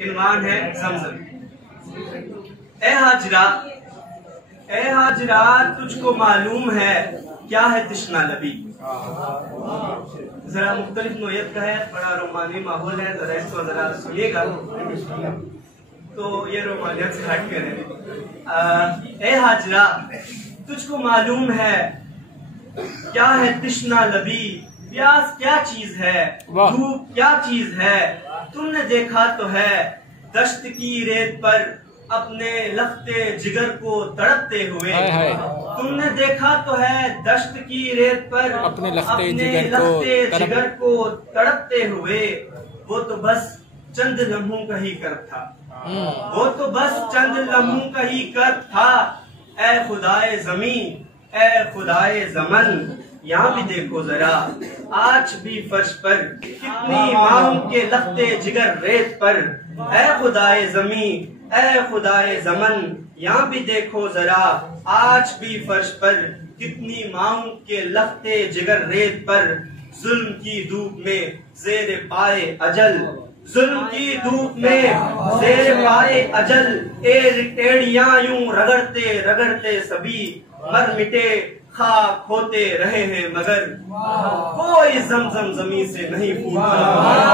इनवान है ज़मज़म। ए हाजरा तुझको मालूम है क्या है तृष्णा लबी। जरा मुख्तलिफ नोयत का है, बड़ा रोमानी माहौल है, जरा इसको जरा सुनिएगा तो ये रोमानियत से हट कर है। ए हाजरा तुझको मालूम है क्या है तृष्णा लबी, प्यास क्या चीज है, धूप क्या चीज है। तुमने देखा तो है दश्त की रेत पर अपने लफ्ते जिगर को तड़पते हुए। तुमने देखा तो है दश्त की रेत पर अपने लफ्ते जिगर को तड़पते हुए। वो तो बस चंद लम्हों का ही कर्ब था, वो तो बस चंद लम्हों का ही कर्ब था। ए खुदाए ज़मीन ए खुदाए ज़मन, यहाँ भी देखो जरा आज भी फर्श पर कितनी मांग के लफ्ते जिगर रेत पर। ए खुदाए ज़मीन ए खुदाए ज़मन, यहाँ भी देखो जरा आज भी फर्श पर कितनी मांग के लफ्ते जिगर रेत पर। जुल्म की धूप में ज़ेरे पाए अजल, जुल्म की धूप में ज़ेरे पाए अजल। एड़ियां यूं रगड़ते रगड़ते सभी मर मिटे खाक होते रहे हैं, मगर कोई ज़मज़म ज़मीन से नहीं फूटा।